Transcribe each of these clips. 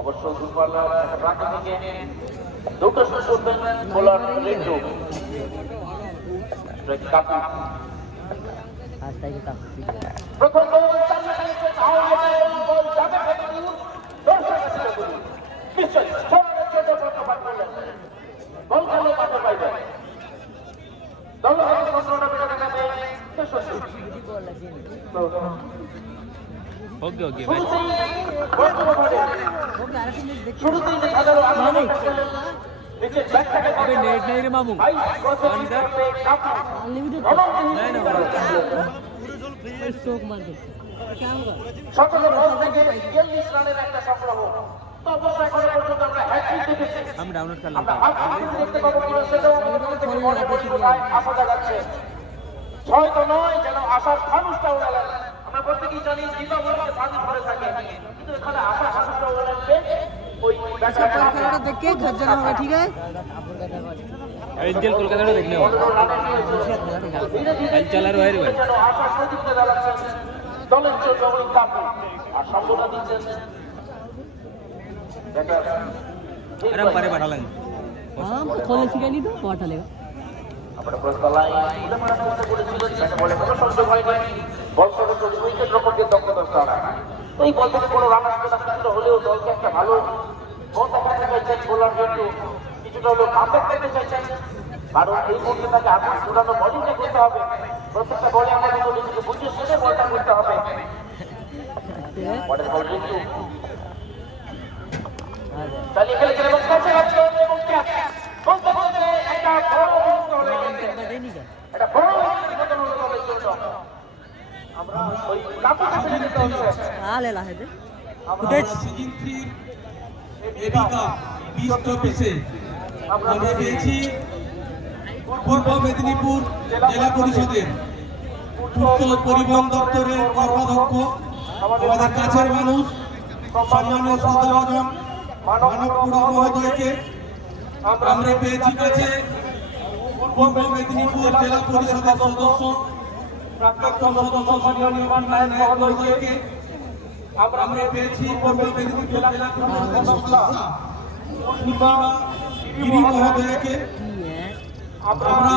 অবশ্য দুর্বল একটা প্রান্ত থেকে দুটো শট করবেন বোলার রিন্টু কাপু প্রথম বল সামনে খেলছে বল যাবে দর্শক ছিল গুলি নিশ্চয় ছোট ছোট প্রতিবাদ করলেন বল খেলে মাঠে পাইবে দল হতে 15টা মিনিট দেখাবে ओके ओके শুরুতেই হাজারো আন্দোলন নিচে ব্যাক থেকে अबे नेट नहीं रे मामू स्ट्रोक मार दे क्या होगा 17 বল থেকে 40 রানের একটা সংগ্রহ তো অবশ্য এখন পর্যন্ত আমরা হ্যাট্রিক দেখেছি हम डाउनलोड कर আমরা लेंगे আজকে দেখতে পাবো পুরো সেটা থেকে মনে পরিবর্তন আশা জাগাচ্ছে 6 তো নয় যেন আশার ফানুসটা উড়ালেন আমরা প্রত্যেকই জানি দীপাবলিতে ফানুস ভরে থাকে কিন্তু এখানে আশা ফানুসটা উড়ালেন ওই इसका पर खेलना देख के घर जाना होगा ठीक है आईपीएल कोलकाता में देखने होगा चला रहा है रे भाई যেন আশা প্রদীপকে জ্বালাচ্ছেন দলের জন্য ওই কাপু আর সম্বোধন দিচ্ছেন अरे परे बैठा लेंगे हां खोलने सिखा नहीं तो बहुत डालेगा আমরা প্রস্তালায় উল্লেখ করতে বলেছিল যেটা বলে কোনো সংযোগ হয়নি বল করে তো উইকেট রক্ষকের দক্ষতা ছাড়া এই বল থেকে কোনো রান আসবে না কিন্তু হলেও দলকে একটা ভালো বল দেখাতে চাইছেন বোলার কিন্তু কিছুটা হলেও কামব্যাক করতে চাইছেন কারণ এই মুহূর্তে তাকে আগে পুরানো বলিংটা করতে হবে প্রত্যেকটা বলে আমাদের নিজেকে বুঝে শুনে বলটা করতে হবে পরের বল কিন্তু চালিয়ে খেলেছেন এবং কাছে আছে এবং ক্যাচ বলতে বলতে একটা বড় মুহূর্ত হলো এটা বড় মুহূর্ত হলো দলের জন্য আমরা ওই কাপুকে ফেলে দিতে হচ্ছে हां ले ला है दे আমরা সিজন 3 এবিকা 20 টপিসে আমরা পেয়েছি পূর্ব মেদিনীপুর জেলা পরিষদের পূর্ত পরিবহন দপ্তরের কর্মাধ্যক্ষ আমাদের কাছের মানুষ সম্মানীয় শ্রদ্ধাভাজন মানবপুরা মহোদয়কে আমরা পেয়েছি কাছে পূর্ব মেদিনীপুর জেলা পরিষদের সদস্য প্রাক্তন সদস্য সম্মানীয় মাননায়ক মহোদয়কে আমরা পেয়েছি পূর্ব মেদিনীপুর জেলা পরিষদের সদস্য পূর্ণিমা গিরি মহোদয়কে আমরা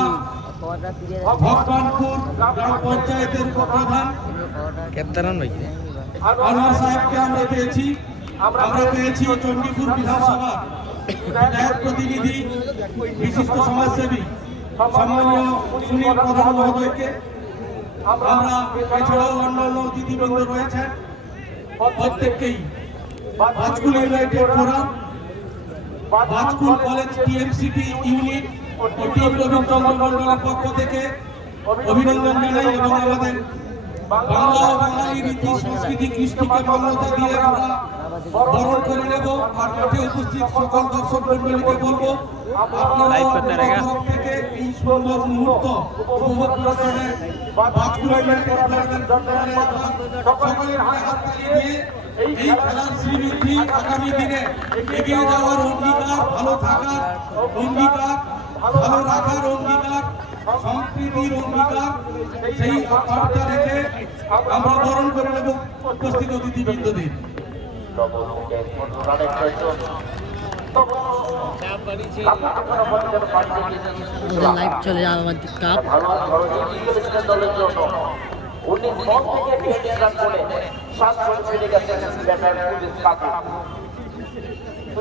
ভগবানপুর গ্রাম পঞ্চায়েতের প্রধান कैप्टन भाई আনোয়ার সাহেবকে আমরা পেয়েছি চণ্ডীপুর বিধানসভা বিধায়ক প্রতিনিধি বিশিষ্ট সমাজসেবী সম্মানীয় সুনীল প্রধান মহোদয়কে আমরা এছাড়াও অন্যান্য অতিথিবৃন্দ রয়েছেন প্রত্যেককেই Bajkul united forum Bajkul college TMCP unit ও টিম রবীন্দ্রচন্দ্র মন্ডলের পক্ষ থেকে অভিনন্দন জানাই এবং আমাদের বাংলা ও বাঙালি রীতি সংস্কৃতি কৃষ্টিকে মান্যতা দিয়ে আমরা বরণ করে নেব আর মাঠে উপস্থিত সকল দর্শক মন্ডলীকে বলবো আপনারা থেকে এই সুন্দর মুহূর্ত উপভোগ করবেন বাজকুল ইউনাইটেড সকলের হাত তালি দিয়ে এই খেলার শ্রীবৃদ্ধি আগামী দিনে এগিয়ে যাওয়ার অঙ্গীকার ভালো থাকার অঙ্গীকার ভালো রাখার অঙ্গীকার সংস্কৃতির অঙ্গীকার সেই বার্তা রেখে আমরা বরণ করে নেব উপস্থিত অতিথিবৃন্দদের लाइव चले जा कप দলের জন্য 19 বল থেকে 20 রান করে 7 রান ফিরে গেছেন ব্যাটার পুলিশ কাপু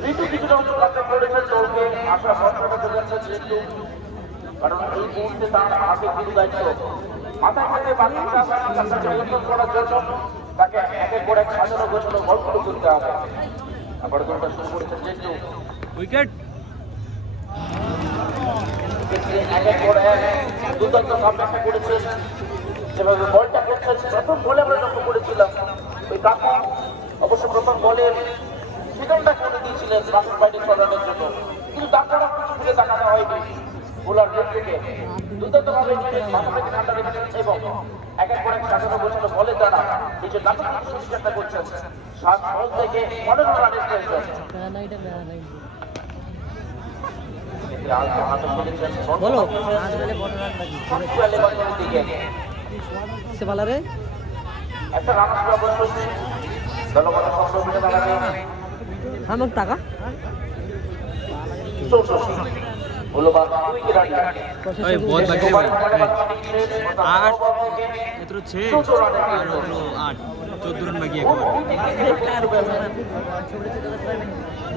ঋতু কিছুটা অনুপ্রাপ্ত করেছেন দলকে আশা ভরসা যোগাচ্ছেন ঋতু কারণ এই মুহূর্তে তার হাতে কিছু দায়িত্ব মাথায় হাতে বাকি নিয়ন্ত্রণ করার জন্য তাকে একের পর এক সাজানো গোছানো গল্পগুলো করতে হবে আবার দলটা শুরু করেছেন ঋতু विकेट একের পর এক দুর্দান্ত কামব্যাকটা করেছেন যেভাবে বলটা করছেন প্রথম বলে আমরা লক্ষ্য করেছিলাম ওই কাকু অবশ্য প্রথম বলের সিদ্ধান্তটা করে দিয়েছিলেন রাফিক বাইরে চলানোর জন্য কিন্তু ডাক্তাররা কিছু ফিরে তাকানো হয়নি বোলার রেট থেকে দুর্দান্তভাবে মাথা থেকে ঠান্ডা রেখেছেন এবং একের পর এক সাজানো গোছানো বলের দ্বারা নিজের নাটক চেষ্টা করছেন 7 বল থেকে 15 রানের প্রয়োজন बोलो একটা রান আসলে অবশ্যই দলগত সংগ্রহ দাঁড়াবে हम लोग टाका 64 মূল্যবান উইকেট হারিয়ে ওই বহুত বাকি রে ভাই 8 এত 6 আর হলো 8 14 রান বাকি একবার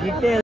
डिटेल